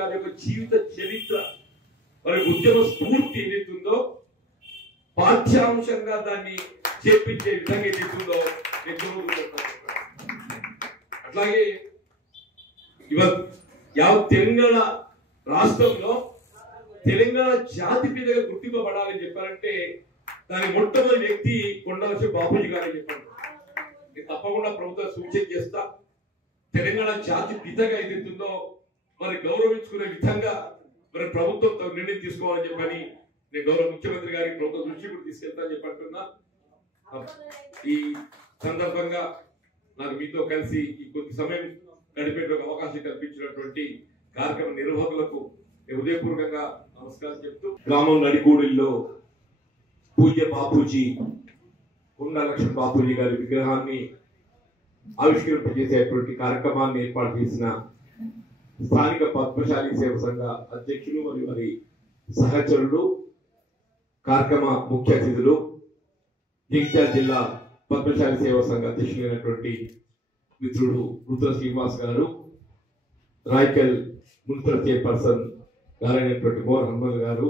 గారి యొక్క జీవిత చరిత్ర మరి ఉద్యమ స్ఫూర్తి ఏదైతుందో పాఠ్యాంశంగా దాన్ని చేర్పించే విధంగా ఏదైతుందో అట్లాగే ఇవాళ యావత్ తెలంగాణ రాష్ట్రంలో తెలంగాణ జాతి మీదగా గుర్తింపబడాలని చెప్పారంటే దాని మొట్టమొదటి వ్యక్తి కొండలసి బాపూజీ గారని చెప్పారు. తప్పకుండా ప్రభుత్వం సూచన చేస్తా తెలంగాణ జాతి పితగా ఏదైతుందో మరి గౌరవించుకునే విధంగా మరి ప్రభుత్వం నిర్ణయం తీసుకోవాలని చెప్పని నేను గౌరవ ముఖ్యమంత్రి గారికి ప్రభుత్వ దృష్టి కూడా తీసుకెళ్తానని చెప్పంటున్నా. ఈ సందర్భంగా నాకు మీతో కలిసి ఈ కొద్ది సమయం గడిపే అవకాశం కల్పించినటువంటి కార్యక్రమ నిర్వాహకులకు హృదయపూర్వకంగా నమస్కారం చెప్తూ గ్రామం నడిగూడిలో పూజ్య బాపూజీ కొండా లక్ష్మణ్ బాపూజీ గారి విగ్రహాన్ని ఆవిష్కరింపజేసేటువంటి కార్యక్రమాన్ని ఏర్పాటు చేసిన స్థానిక పద్మశాలి సేవ సంఘ అధ్యక్షులు మరియు వారి సహచరులు, కార్యక్రమ ముఖ్య అతిథులు, జగిత్యాల జిల్లా పద్మశాలి సేవా సంఘ అధ్యక్షులైనటువంటి మిత్రుడు రుద్ర శ్రీనివాస్ గారు, రాయకల్ మున్సిపల్ చైర్పర్సన్ గారైనటువంటి మోర్ హనుమల్ గారు,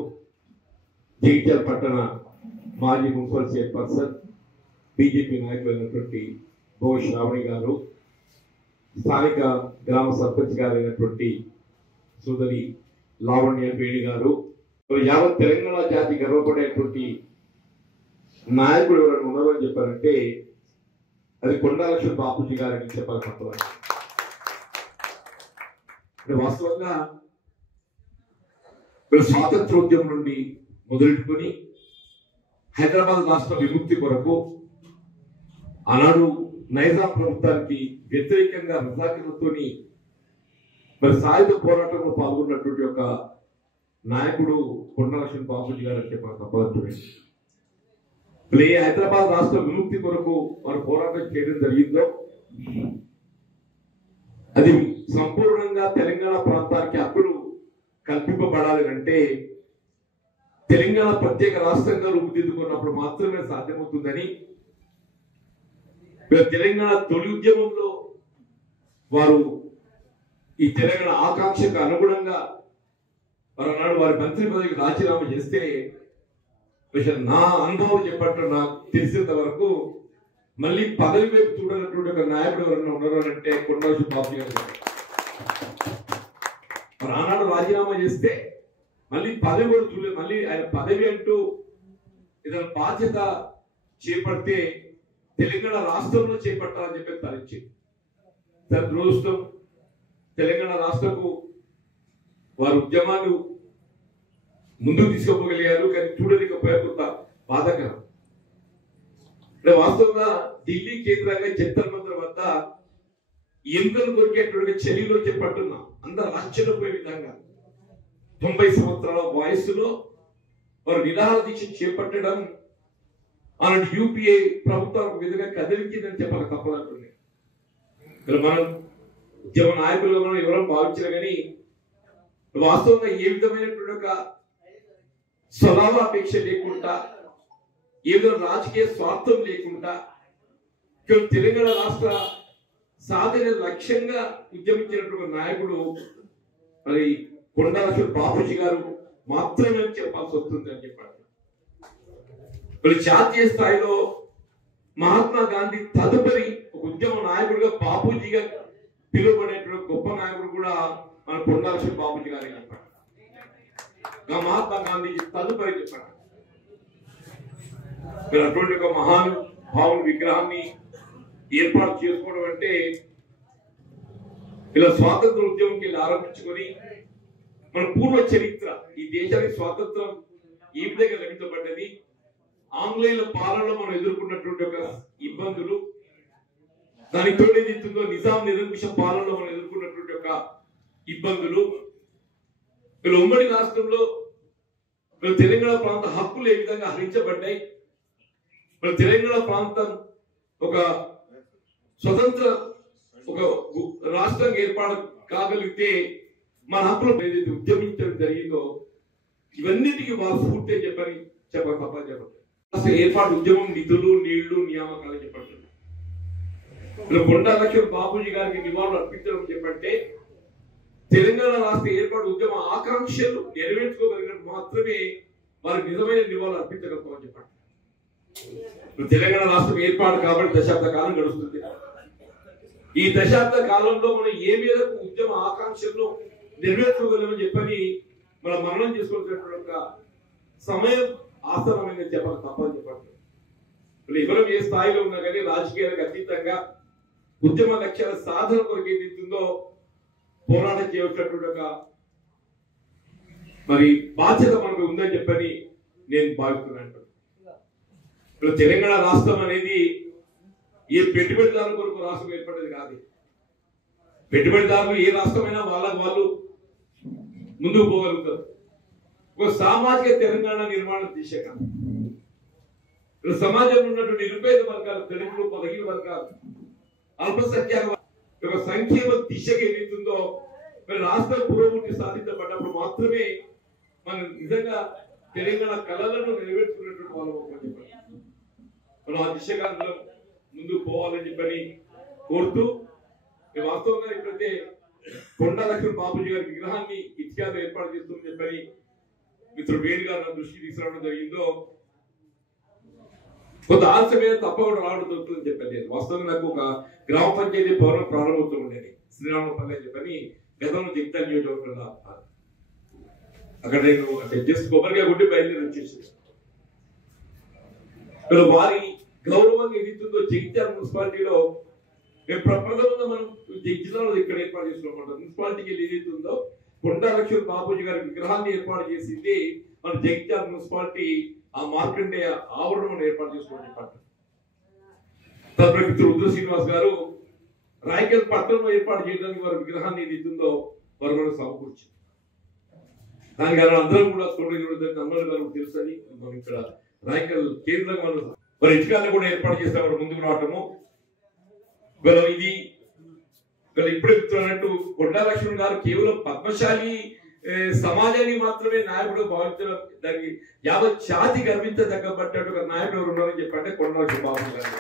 జగిత్యాల పట్టణ మాజీ మున్సిపల్ చైర్పర్సన్ బీజేపీ నాయకులైనటువంటి బో శ్రావణి గారు, స్థానిక గ్రామ సర్పంచ్ గారైనటువంటి సోదరి లావణ్య వేణి గారు, యావత్ తెలంగాణ జాతి గర్వపడేటువంటి నాయకుడు ఎవరైనా ఉన్నారో అని చెప్పారంటే అది కొండా లక్ష్మణ్ బాపూజీ గారని చెప్పాలి తప్పదు. వాస్తవంగా స్వాతంత్రోద్యమం నుండి మొదలెట్టుకొని హైదరాబాద్ రాష్ట్ర విముక్తి కొరకు ఆనాడు నైజాం ప్రభుత్వానికి వ్యతిరేకంగా రజాకర్లతోని మరి సాయుధ పోరాటంలో పాల్గొన్నటువంటి ఒక నాయకుడు కొండా లక్ష్మణ్ బాపూజీ గారు అని చెప్పాలి తప్పదు. హైదరాబాద్ రాష్ట్ర విముక్తి కొరకు వారు పోరాటం చేయడం జరిగిందో అది సంపూర్ణంగా తెలంగాణ ప్రాంతానికి హక్కులు కల్పింపబడాలి అంటే తెలంగాణ ప్రత్యేక రాష్ట్రంగా రూపుదిద్దుకున్నప్పుడు మాత్రమే సాధ్యమవుతుందని తెలంగాణ తొలి ఉద్యమంలో వారు ఈ తెలంగాణ ఆకాంక్షకు అనుగుణంగా వారు వారి మంత్రి పదవికి రాజీనామా చేస్తే నా అనుభవం చెప్పట్టు నాకు తెలిసినంత వరకు మళ్ళీ పదవి వైపు చూడనటువంటి ఒక నాయకుడు ఎవరన్నా ఉన్నారు అంటే కొండా లక్ష్మణ్ బాపూజీ గారు. మరి ఆనాడు రాజీనామా చేస్తే మళ్ళీ పదవి కూడా చూడలేదు. మళ్ళీ ఆయన పదవి అంటూ ఏదైనా బాధ్యత చేపడితే తెలంగాణ రాష్ట్రంలో చేపట్టాలని చెప్పి తరలించింది. దురదృష్టం తెలంగాణ రాష్ట్రకు వారు ఉద్యమాలు ముందుకు తీసుకోగలిగారు, కానీ చూడలేకపోయారు. కొంత బాధాకరం. వాస్తవంగా ఢిల్లీ కేంద్రంగా జంతర్ మంతర్ వద్ద ఎముకలు దొరికేటువంటి చలిలో చేపట్టున్నా అందరు ఆశ్చర్యపోయే విధంగా 90 సంవత్సరాల వయస్సులో వారు నిరాహార దీక్ష చేపట్టడం అలాంటి యూపీఏ ప్రభుత్వం విధంగా కదిలించిందని చెప్పాలి తప్పదంటుంది. మనం ఉద్యమ నాయకులుగా మనం ఎవరో భావించారు, కానీ వాస్తవంగా ఏ విధమైనటువంటి ఒక స్వభావాపేక్ష లేకుండా ఏదో రాజకీయ స్వార్థం లేకుండా తెలంగాణ రాష్ట్ర సాధన లక్ష్యంగా ఉద్యమించినటువంటి నాయకుడు మరి కొండా లక్ష్మణ్ బాపూజీ గారు మాత్రమే చెప్పాల్సి వస్తుంది అని చెప్పారు. మరి జాతీయ స్థాయిలో మహాత్మా గాంధీ తదుపరి ఒక ఉద్యమ నాయకుడిగా బాపూజీగా పిలువబడేటువంటి గొప్ప నాయకుడు కూడా మన కొండా లక్ష్మణ్ బాపూజీ గారు చెప్పారు. మహాత్మా గాంధీ తదుపరి చెప్పారు. అటువంటి ఒక మహాను భావుని విగ్రహాన్ని ఏర్పాటు చేసుకోవడం అంటే ఇలా స్వాతంత్ర ఉద్యమంకి ఆరంభించుకొని మన పూర్వ చరిత్ర, ఈ దేశానికి స్వాతంత్రం ఈ విధంగా లభించబడ్డది, ఆంగ్లేయుల పాలనలో మనం ఎదుర్కొన్నటువంటి ఒక ఇబ్బందులు, దానికి తోడేదిస్తుందో నిజాం నిరంకుశ పాలనలో మనం ఎదుర్కొన్నటువంటి ఒక ఇబ్బందులు, వీళ్ళు ఉమ్మడి రాష్ట్రంలో తెలంగాణ ప్రాంత హక్కులు ఏ విధంగా హరించబడ్డాయి, మన తెలంగాణ ప్రాంతం ఒక స్వతంత్ర ఒక రాష్ట్రంగా ఏర్పాటు కాగలిగితే మన హక్కులు ఏదైతే ఉద్యమించడం జరిగిందో ఇవన్నిటికీ వారు స్ఫూర్తి చెప్పని తప్పని చెప్పండి. అసలు ఏర్పాటు ఉద్యమం నిధులు, నీళ్లు, నియామకాలు చెప్పండి. కొండా లక్ష్మణ్ బాపూజీ గారికి నివాళులు అర్పించడం చెప్పంటే తెలంగాణ తెలంగాణ రాష్ట్ర ఏర్పాటు ఉద్యమ ఆకాంక్షలు నెరవేర్చుకోగలిగినట్టు మాత్రమే వారికి నిజమైన నివాళులు అర్పించగలుగుతామని చెప్పండి. తెలంగాణ రాష్ట్రం ఏర్పాటు కాబట్టి దశాబ్ద కాలం గడుస్తుంది. ఈ దశాబ్ద కాలంలో మనం ఏ మేరకు ఉద్యమ ఆకాంక్షలను నెరవేర్చుకోగలమని చెప్పని మనం మననం చేసుకోవాల్సినటువంటి సమయం ఆసనమైందని చెప్పాలి, తప్పని చెప్పండి. ఎవరు ఏ స్థాయిలో ఉన్నా కానీ రాజకీయాలకు అతీతంగా ఉద్యమ లక్ష్యాల సాధన కొరకు ఏదైతుందో పోరాటం చేయవలసినటువంటి మరి బాధ్యత మనకు ఉందని చెప్పని నేను భావిస్తున్నాను. ఇప్పుడు తెలంగాణ రాష్ట్రం అనేది ఏ పెట్టుబడిదారుల కొరకు రాష్ట్రం ఏర్పడేది కాదు. పెట్టుబడిదారులు ఏ రాష్ట్రమైనా వాళ్ళకు వాళ్ళు ముందుకు పోగలుగుతారు. ఒక సామాజిక తెలంగాణ నిర్మాణ దిశగా ఇప్పుడు సమాజంలో ఉన్నటువంటి నిరుపేద వర్గాలు, దళితులు, బలహీన వర్గాలు, అల్పసంఖ్యాక ఒక సంక్షేమ దిశగా ఏదైతుందో మరి రాష్ట్రం పురోగతి సాధించబడ్డప్పుడు మాత్రమే మనం నిజంగా తెలంగాణ కళలను నెరవేర్చుకున్నటువంటి వాళ్ళం మనం ఆ దిశగా ముందుకు పోవాలని చెప్పని కోరుతూ, వాస్తవంగా ఇప్పుడైతే కొండా లక్ష్మణ్ బాబుజీ గారి విగ్రహాన్ని ఇతిహాస ఏర్పాటు చేస్తుందని చెప్పని మిత్రుడు వేణు గారు నా దృష్టికి తీసుకురావడం జరిగిందో కొంత ఆలస్యమైన తప్పకుండా రావడం దొరుకుతుందని చెప్పాను. నేను వాస్తవంగా నాకు ఒక గ్రామ పంచాయతీ భవనం ప్రారంభమవుతూ ఉండేది శ్రీరామపల్లి అని చెప్పని గతంలో జగిత్యాల నియోజకవర్గంలో అక్కడ నేను జస్ట్ కొబ్బరిగా కొట్టి బయలుదేరి వచ్చేసి వారి గౌరవంగా ఏదైతుందో జగిత్యాల మున్సిపాలిటీలో మేము ప్రప్రథమంగా మనం జిల్లాలో ఇక్కడ ఏర్పాటు చేస్తున్నాం. మున్సిపాలిటీకి ఏదైతుందో కొండా లక్ష్మణ్ బాబూజీ గారి విగ్రహాన్ని ఏర్పాటు చేసింది మన జగిత్యాల మున్సిపాలిటీ ఆ మార్కండేయ ఆవరణం ఏర్పాటు చేసుకోమని చెప్పారు. తదుపరి మిత్రుడు రుద్ర శ్రీనివాస్ గారు రాయకల్ పట్టణంలో ఏర్పాటు చేయడానికి వారి విగ్రహాన్ని ఏదైతుందో వారు మనకు సమకూర్చింది. దాని కారణం అందరం కూడా అమ్మలు గారు తెలుసని మనం ఇక్కడ రాయకల్ కేంద్రంగా వారి ఇటుకాలను కూడా ఏర్పాటు చేస్తే వారు ముందుకు రావటము ఇది ఇప్పుడు చెప్తున్నట్టు కొండా లక్ష్మణ్ గారు కేవలం పద్మశాలి సమాజాన్ని మాత్రమే నాయకుడు భావించడం, దానికి యావత్ జాతి గర్వించదగ్గబడ్డట్టు నాయకుడు ఎవరు ఉన్నారని చెప్పంటే కొండా లక్ష్మణ్ బాబు గారు.